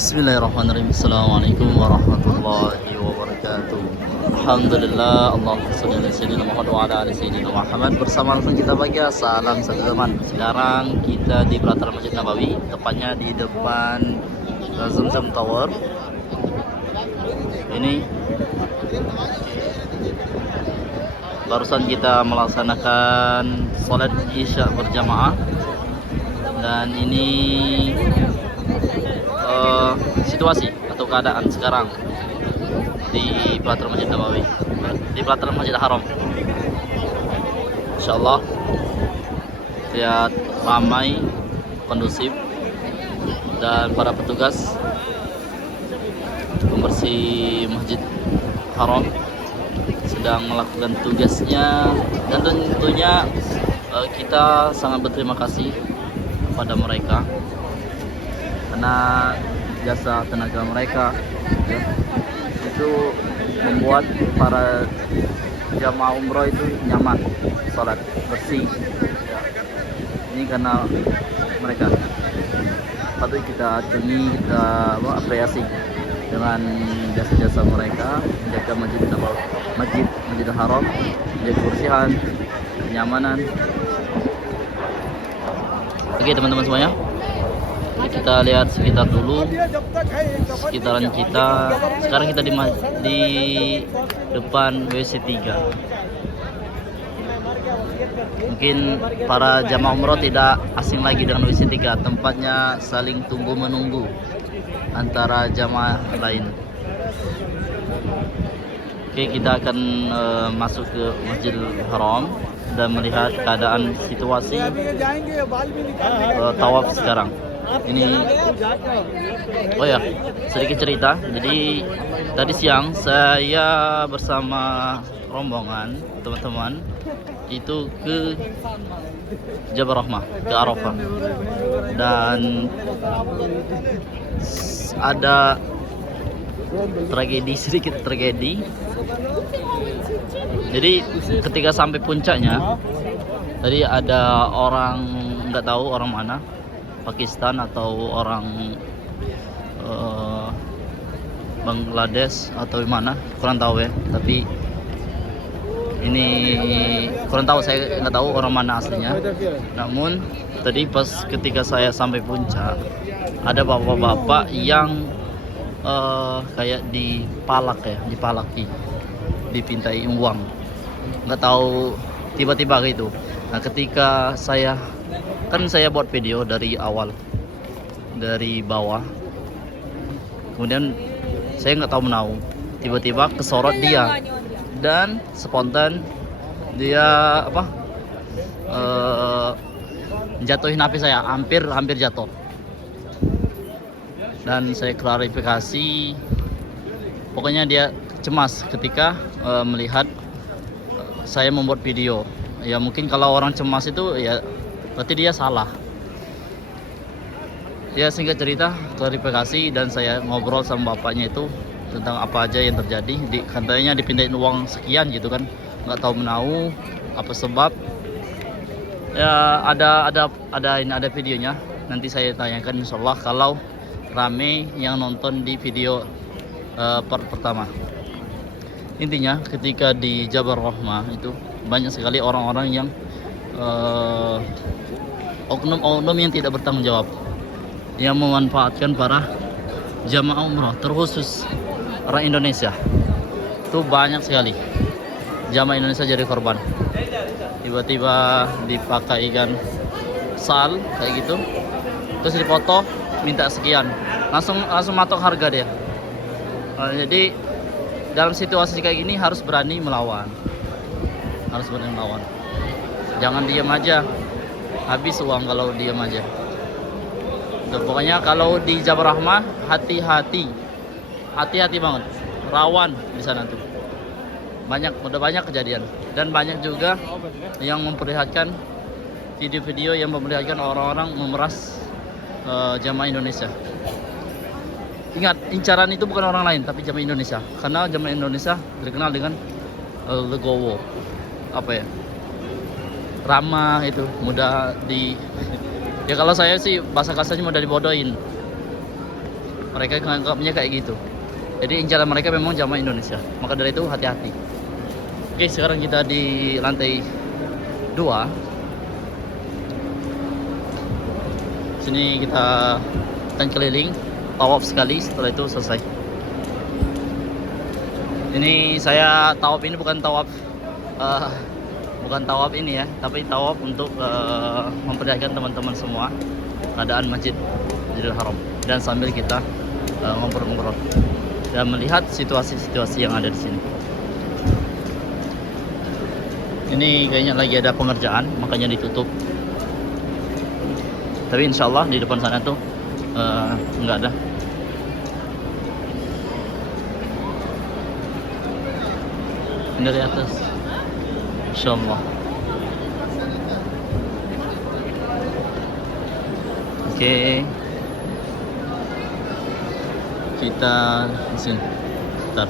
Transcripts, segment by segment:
Bismillahirrahmanirrahim. Assalamualaikum warahmatullahi wabarakatuh. Alhamdulillah, Allahumma sholli ala sayyidina Muhammad wa ala ali sayyidina Muhammad. Bersama langsung kita bagi salam satu zaman. Sekarang kita di pelataran Masjid Nabawi, tepatnya di depan Zamzam Tower. Ini barusan kita melaksanakan sholat Isya berjamaah, dan ini situasi atau keadaan sekarang di pelataran Masjid Nabawi, di pelataran Masjid Haram. Insyaallah lihat ramai, kondusif, dan para petugas pembersih Masjid Haram sedang melakukan tugasnya, dan tentunya kita sangat berterima kasih kepada mereka karena jasa tenaga mereka ya, itu membuat para jamaah umroh itu nyaman sholat bersih ya. Ini karena mereka patut kita acungi, kita apresiasi dengan jasa-jasa mereka menjaga Masjid Haram, menjaga kebersihan, kenyamanan. Oke teman-teman semuanya, kita lihat sekitar dulu, sekitaran kita. Sekarang kita di depan WC 3. Mungkin para jamaah umroh tidak asing lagi dengan WC 3. Tempatnya saling tunggu menunggu antara jamaah lain. Oke, kita akan masuk ke Masjidil Haram dan melihat keadaan situasi tawaf sekarang. Ini, oh ya, sedikit cerita. Jadi tadi siang saya bersama rombongan teman-teman itu ke Jabal Rahmah, ke Arafah, dan ada sedikit tragedi. Jadi ketika sampai puncaknya, tadi ada orang, nggak tahu orang mana, Pakistan atau orang Bangladesh atau mana, kurang tahu ya. Tapi ini kurang tahu, saya nggak tahu orang mana aslinya. Namun tadi pas ketika saya sampai puncak, ada bapak-bapak yang kayak dipalaki, dipintai uang, nggak tahu, tiba-tiba gitu. Nah ketika saya buat video dari awal, dari bawah, kemudian saya nggak tahu menau, tiba-tiba kesorot dia, dan spontan dia jatuhin HP saya, hampir jatuh. Dan saya klarifikasi, pokoknya dia cemas ketika melihat saya membuat video. Ya mungkin kalau orang cemas itu ya berarti dia salah. Ya singkat cerita, klarifikasi, dan saya ngobrol sama bapaknya itu tentang apa aja yang terjadi. Katanya dipindahin uang sekian gitu kan, nggak tahu menau apa sebab. Ya ada videonya, nanti saya tanyakan insyaallah kalau rame yang nonton di video part pertama. Intinya ketika di Jabal Rahmah itu banyak sekali orang-orang yang oknum-oknum yang tidak bertanggung jawab, yang memanfaatkan para jamaah umroh, terkhusus orang Indonesia. Itu banyak sekali jamaah Indonesia jadi korban. Tiba-tiba dipakaikan sal kayak gitu, terus dipoto minta sekian, langsung matok harga dia. Jadi dalam situasi kayak gini harus berani melawan, jangan diam aja, habis uang kalau diam aja. Tuh, pokoknya kalau di Jabal Rahmah hati-hati banget, rawan di sana tuh. Udah banyak kejadian, dan banyak juga yang memperlihatkan video-video yang memperlihatkan orang-orang memeras jamaah Indonesia. Ingat, incaran itu bukan orang lain tapi jamaah Indonesia, karena jamaah Indonesia terkenal dengan legowo, ramah, itu mudah di, ya kalau saya sih bahasa kasarnya mudah dibodohin. mereka nganggapnya kayak gitu. Jadi incaran mereka memang jamaah Indonesia. Maka dari itu hati-hati. Oke, sekarang kita di lantai 2. Sini kita akan keliling, tawaf sekali, setelah itu selesai. Ini saya tawaf ini bukan tawaf ini ya, tapi tawaf untuk memperlihatkan teman-teman semua keadaan Masjid Masjidil Haram, dan sambil kita ngobrol-ngobrol dan melihat situasi-situasi yang ada di sini. Ini kayaknya lagi ada pengerjaan, makanya ditutup. Tapi insya Allah di depan sana tuh nggak ada. Dari atas, insya Allah. Oke, kita di sini. Bentar.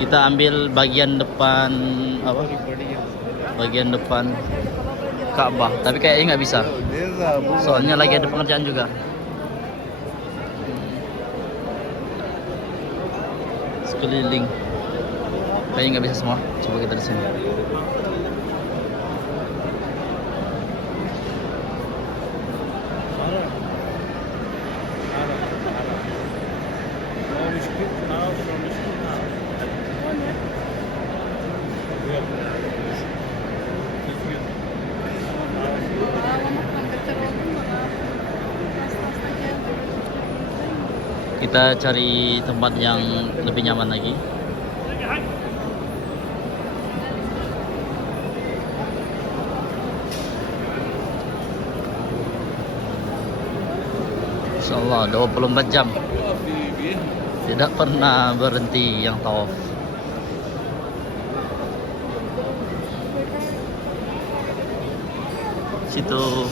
Kita ambil bagian depan apa? Bagian depan Ka'bah, tapi kayaknya nggak bisa. Soalnya lagi ada pengerjaan juga. Sekeliling. Kayaknya nggak bisa semua. Coba kita di sini. Kita cari tempat yang lebih nyaman lagi. Insyaallah 24 jam tidak pernah berhenti yang tawaf. Situ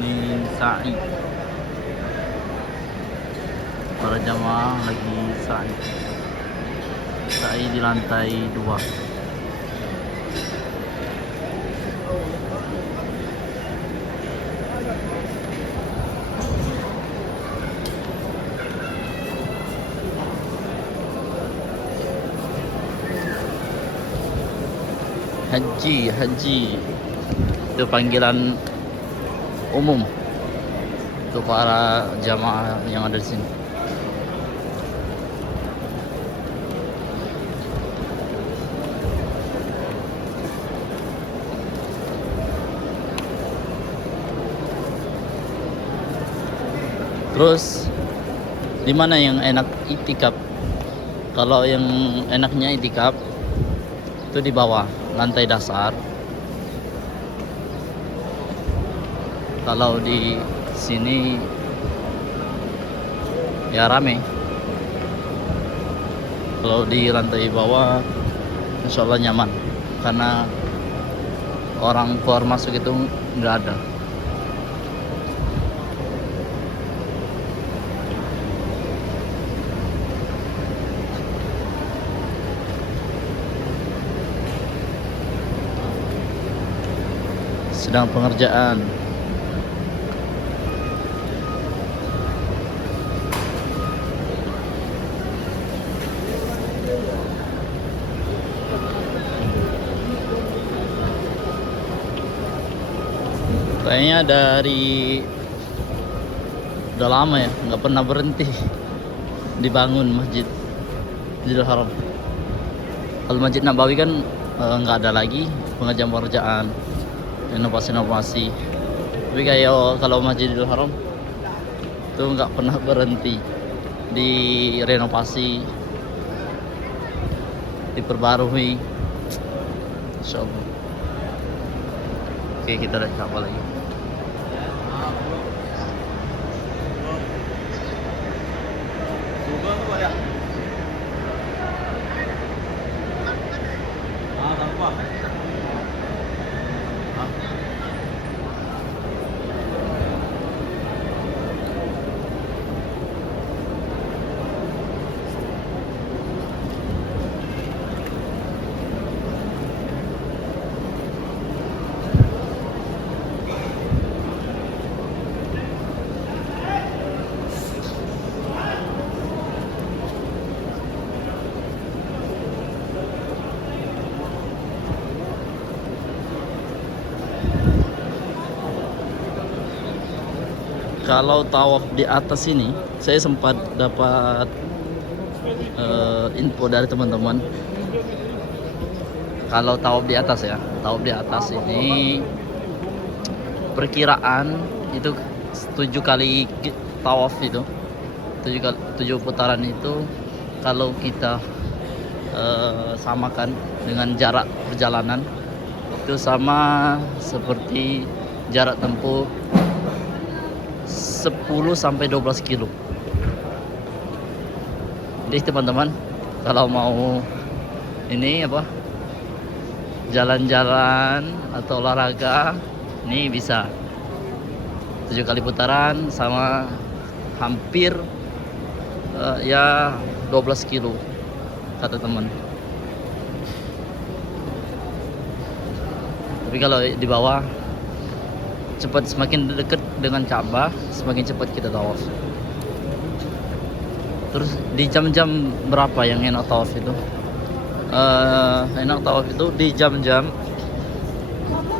ini sa'i, para jamaah lagi sa'i di lantai 2. Haji itu panggilan umum untuk para jamaah yang ada di sini. Terus di mana yang enak itikaf? Kalau yang enaknya itikaf itu di bawah lantai dasar. Kalau di sini ya rame. Kalau di lantai bawah insya Allah nyaman, karena orang keluar masuk itu nggak ada. Sedang pengerjaan. Kayaknya dari udah lama ya, nggak pernah berhenti dibangun Masjidil Haram. Kalau Masjid Nabawi kan nggak ada lagi pengerjaan, inovasi. Tapi kayak kalau Masjidil Haram itu nggak pernah berhenti, direnovasi, diperbarui. Insyaallah. Oke, kita lihat apa lagi. Kalau tawaf di atas ini, saya sempat dapat info dari teman-teman. Kalau tawaf di atas ya, tawaf di atas ini perkiraan itu 7 kali tawaf itu, 7 putaran itu kalau kita samakan dengan jarak perjalanan itu sama seperti jarak tempuh 10 sampai 12 kilo. Jadi teman-teman kalau mau ini apa, jalan-jalan atau olahraga, ini bisa 7 kali putaran sama hampir ya 12 kilo kata teman. Tapi kalau di bawah cepat, semakin dekat dengan Ka'bah semakin cepat kita tawaf. Terus di jam-jam berapa yang enak tawaf itu? Enak tawaf itu di jam-jam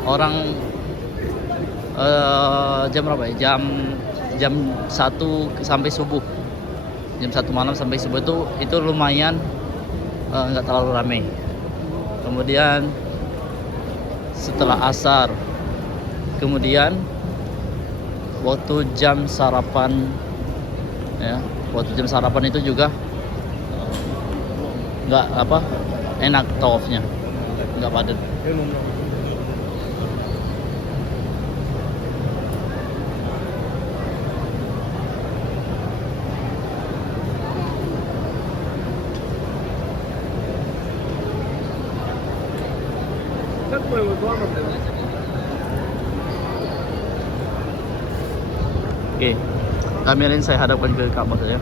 orang jam berapa ya? Jam 1 sampai subuh. Jam 1 malam sampai subuh itu lumayan nggak terlalu ramai. Kemudian setelah asar, kemudian waktu jam sarapan ya, waktu jam sarapan itu juga nggak apa, enak tawafnya, nggak padat. Oke, kamera ini saya hadapkan ke Ka'bah saja.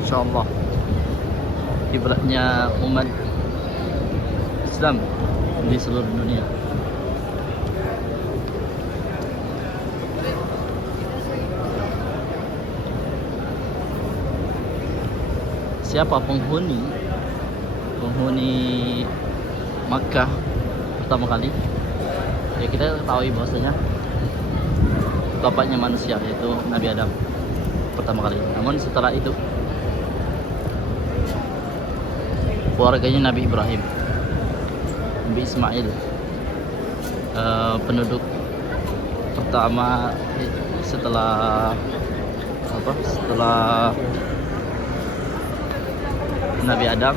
Insyaallah kiblatnya umat Islam di seluruh dunia. Siapa penghuni Makkah pertama kali? Ya kita ketahui bahwasanya bapaknya manusia yaitu Nabi Adam pertama kali. Namun setelah itu keluarganya Nabi Ibrahim, Nabi Ismail, penduduk pertama setelah Nabi Adam,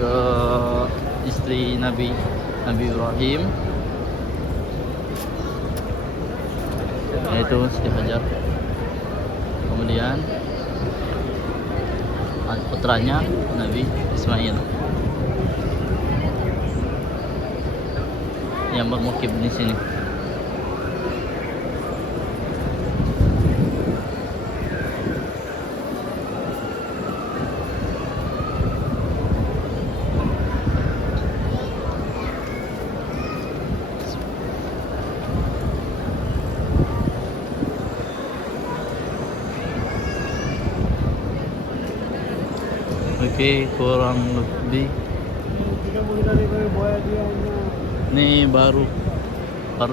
ke istri Nabi Ibrahim, yaitu Siti Hajar. Kemudian putranya Nabi Ismail yang bermukim di sini. Oke, kurang lebih nih baru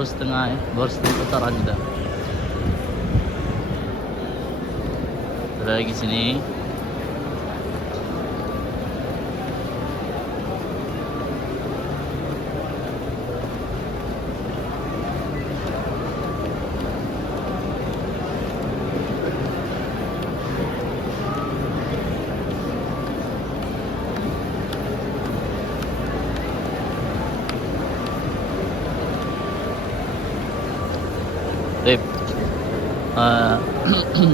setengah ya, baru setengah putaran sudah. Ada lagi sini.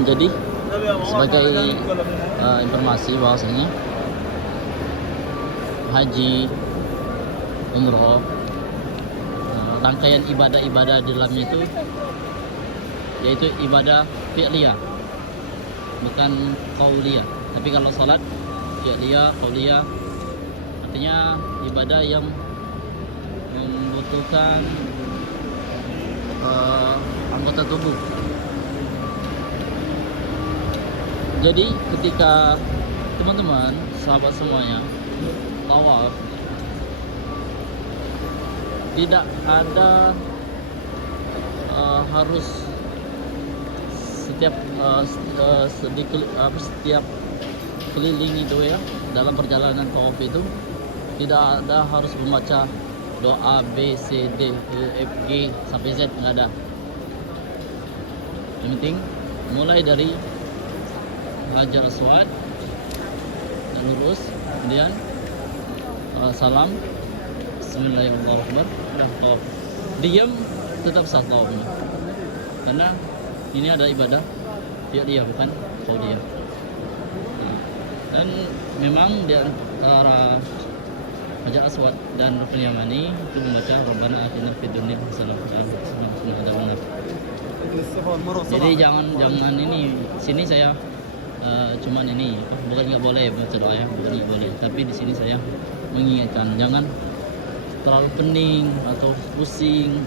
Jadi sebagai informasi bahwasanya haji, umroh, rangkaian ibadah-ibadah di dalamnya itu yaitu ibadah fi'liyah, bukan qauliyah. Tapi kalau salat fi'liyah, qauliyah, artinya ibadah yang membutuhkan anggota tubuh. Jadi ketika teman-teman, sahabat semuanya, tawaf tidak ada harus setiap setiap keliling itu ya, dalam perjalanan tawaf itu tidak ada harus membaca doa B, C, D, E, F, G sampai Z, nggak ada. Yang penting mulai dari Hajar Aswad dan lurus, kemudian salam, Bismillahirrahmanirrahim, udah tawaf. Diam tetap sah tawafnya, karena ini ada ibadah dia bukan kau dia. Dan memang di antara Hajar Aswad dan Rukun Yamani itu membaca Rabbana atina fid dunya hasanah wa qina adzabannar. Jadi jangan ini sini saya cuman ini bukan nggak boleh baca doa ya, bukan nggak boleh, tapi di sini saya mengingatkan jangan terlalu pening atau pusing